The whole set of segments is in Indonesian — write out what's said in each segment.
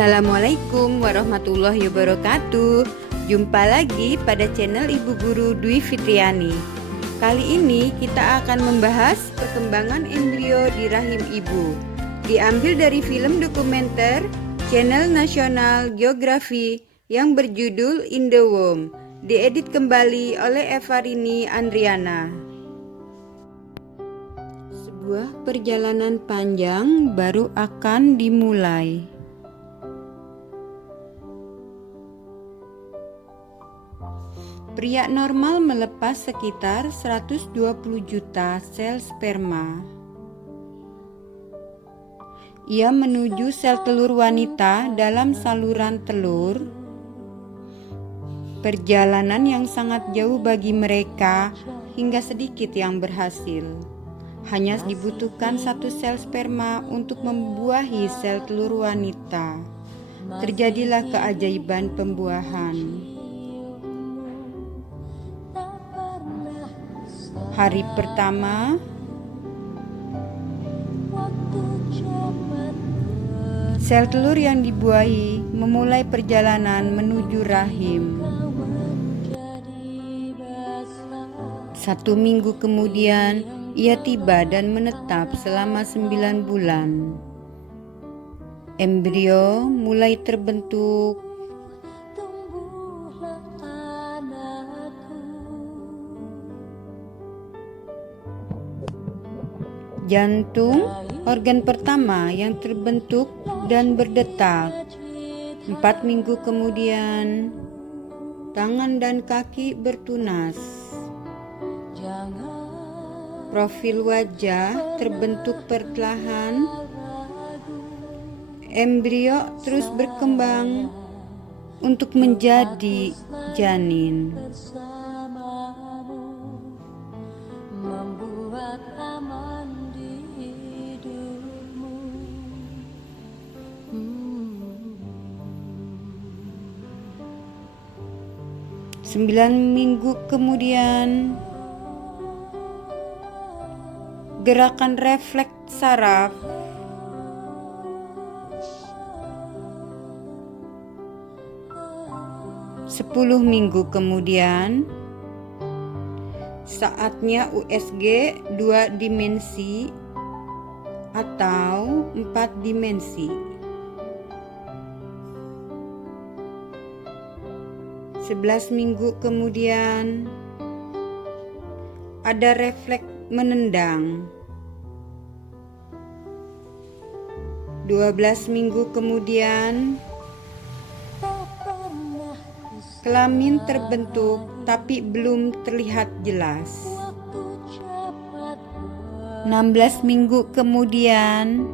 Assalamualaikum warahmatullahi wabarakatuh. Jumpa lagi pada channel Ibu Guru Dwi Fitriani. Kali ini kita akan membahas perkembangan embrio di rahim ibu. Diambil dari film dokumenter Channel National Geography yang berjudul In the Womb. Diedit kembali oleh Evarini Andriana. Sebuah perjalanan panjang baru akan dimulai. Pria normal melepas sekitar 120 juta sel sperma. Ia menuju sel telur wanita dalam saluran telur. Perjalanan yang sangat jauh bagi mereka, hingga sedikit yang berhasil. Hanya dibutuhkan satu sel sperma untuk membuahi sel telur wanita. Terjadilah keajaiban pembuahan. Hari pertama, sel telur yang dibuahi memulai perjalanan menuju rahim. 1 minggu kemudian, ia tiba dan menetap selama 9 bulan. Embrio mulai terbentuk. Jantung, organ pertama yang terbentuk dan berdetak. 4 minggu kemudian, tangan dan kaki bertunas. Profil wajah terbentuk perlahan. Embrio terus berkembang untuk menjadi janin. Membuat aman di hidupmu. 9 minggu kemudian, gerakan refleks saraf Sepuluh minggu kemudian, saatnya USG 2 dimensi atau 4 dimensi. 11 minggu kemudian, ada refleks menendang. 12 minggu kemudian, kelamin terbentuk tapi belum terlihat jelas. 16 minggu kemudian,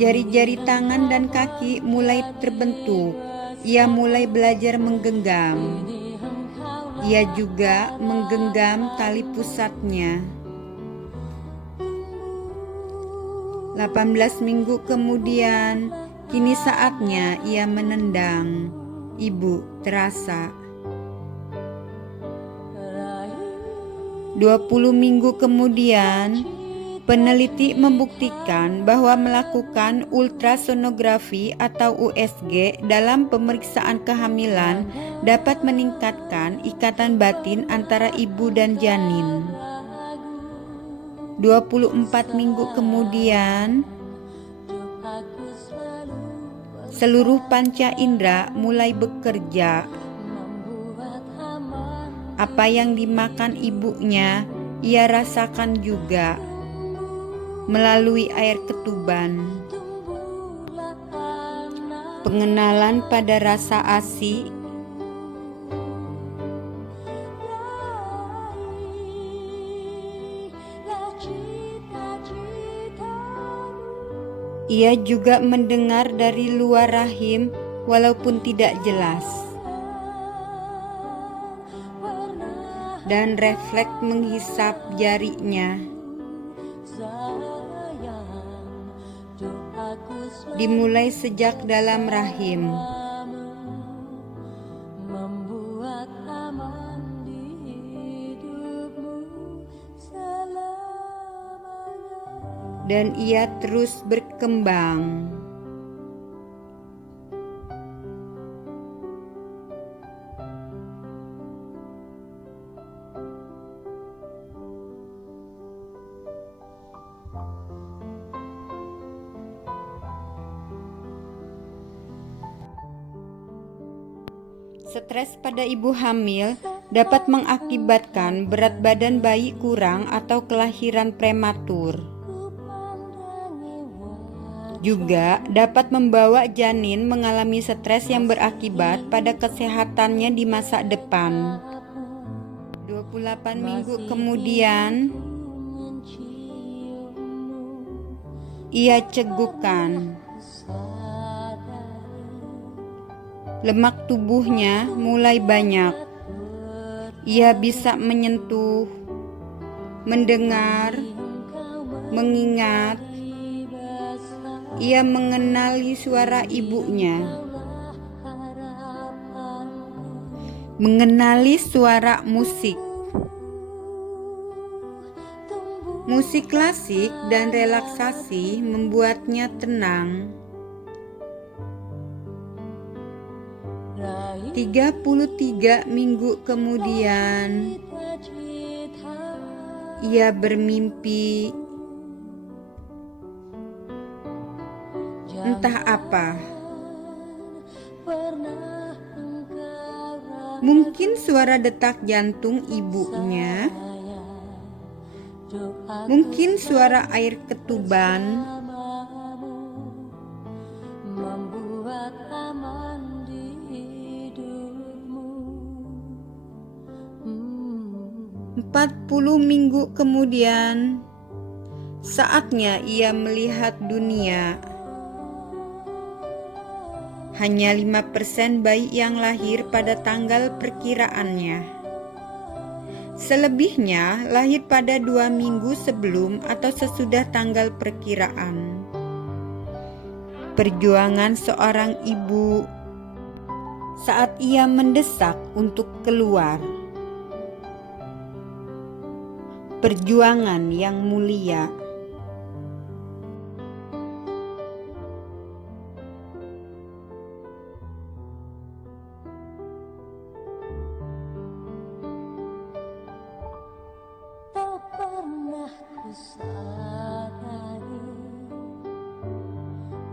jari-jari tangan dan kaki mulai terbentuk. Ia mulai belajar menggenggam. Ia juga menggenggam tali pusatnya. 18 minggu kemudian, kini saatnya ia menendang. Ibu terasa. 20 minggu kemudian, peneliti membuktikan bahwa melakukan ultrasonografi atau USG dalam pemeriksaan kehamilan dapat meningkatkan ikatan batin antara ibu dan janin. 24 minggu kemudian, seluruh panca indera mulai bekerja. Apa yang dimakan ibunya, ia rasakan juga melalui air ketuban. Pengenalan pada rasa ASI. Ia juga mendengar dari luar rahim walaupun tidak jelas. Dan refleks menghisap jarinya. Dimulai sejak dalam rahim. Dan ia terus berkembang. Stres pada ibu hamil dapat mengakibatkan berat badan bayi kurang atau kelahiran prematur. Juga dapat membawa janin mengalami stres yang berakibat pada kesehatannya di masa depan. 28 minggu kemudian, ia cegukan. Lemak tubuhnya mulai banyak. Ia bisa menyentuh, mendengar, mengingat. Ia mengenali suara ibunya, mengenali suara musik. Musik klasik dan relaksasi membuatnya tenang. 33 minggu kemudian, ia bermimpi entah apa. Mungkin suara detak jantung ibunya, mungkin suara air ketuban, membuat aman di hidupmu. 40 minggu kemudian, saatnya ia melihat dunia. Hanya 5% bayi yang lahir pada tanggal perkiraannya. Selebihnya lahir pada 2 minggu sebelum atau sesudah tanggal perkiraan. Perjuangan seorang ibu saat ia mendesak untuk keluar. Perjuangan yang mulia. Pernah kusadari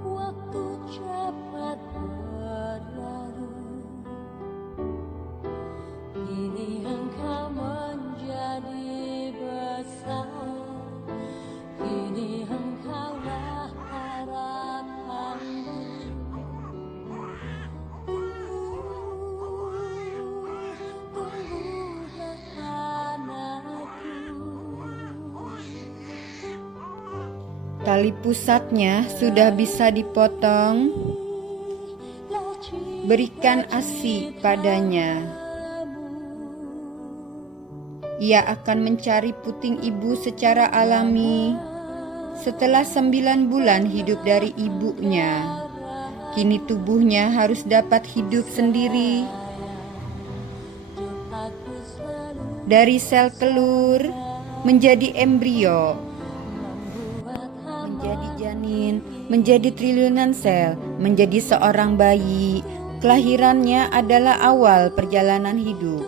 waktu cepat berlalu, kini engkau menjadi besar, kini engkaulah harapanku. Tali pusatnya sudah bisa dipotong. Berikan ASI padanya. Ia akan mencari puting ibu secara alami. Setelah 9 bulan hidup dari ibunya, kini tubuhnya harus dapat hidup sendiri. Dari sel telur menjadi embrio, menjadi janin, menjadi triliunan sel, menjadi seorang bayi. Kelahirannya adalah awal perjalanan hidup.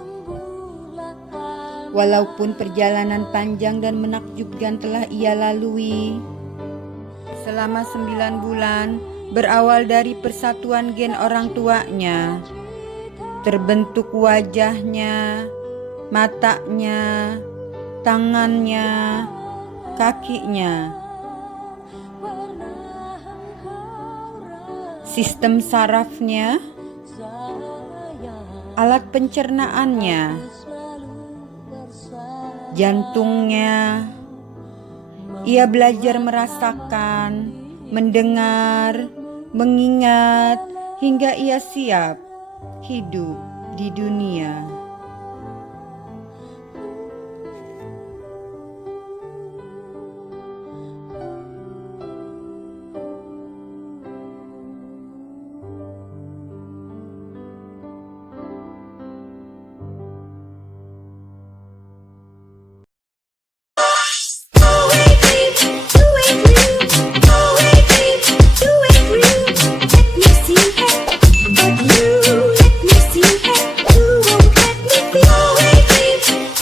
Walaupun perjalanan panjang dan menakjubkan telah ia lalui. Selama 9 bulan, berawal dari persatuan gen orang tuanya, terbentuk wajahnya, matanya, tangannya, kakinya. Sistem sarafnya, alat pencernaannya, jantungnya. Ia belajar merasakan, mendengar, mengingat, hingga ia siap hidup di dunia.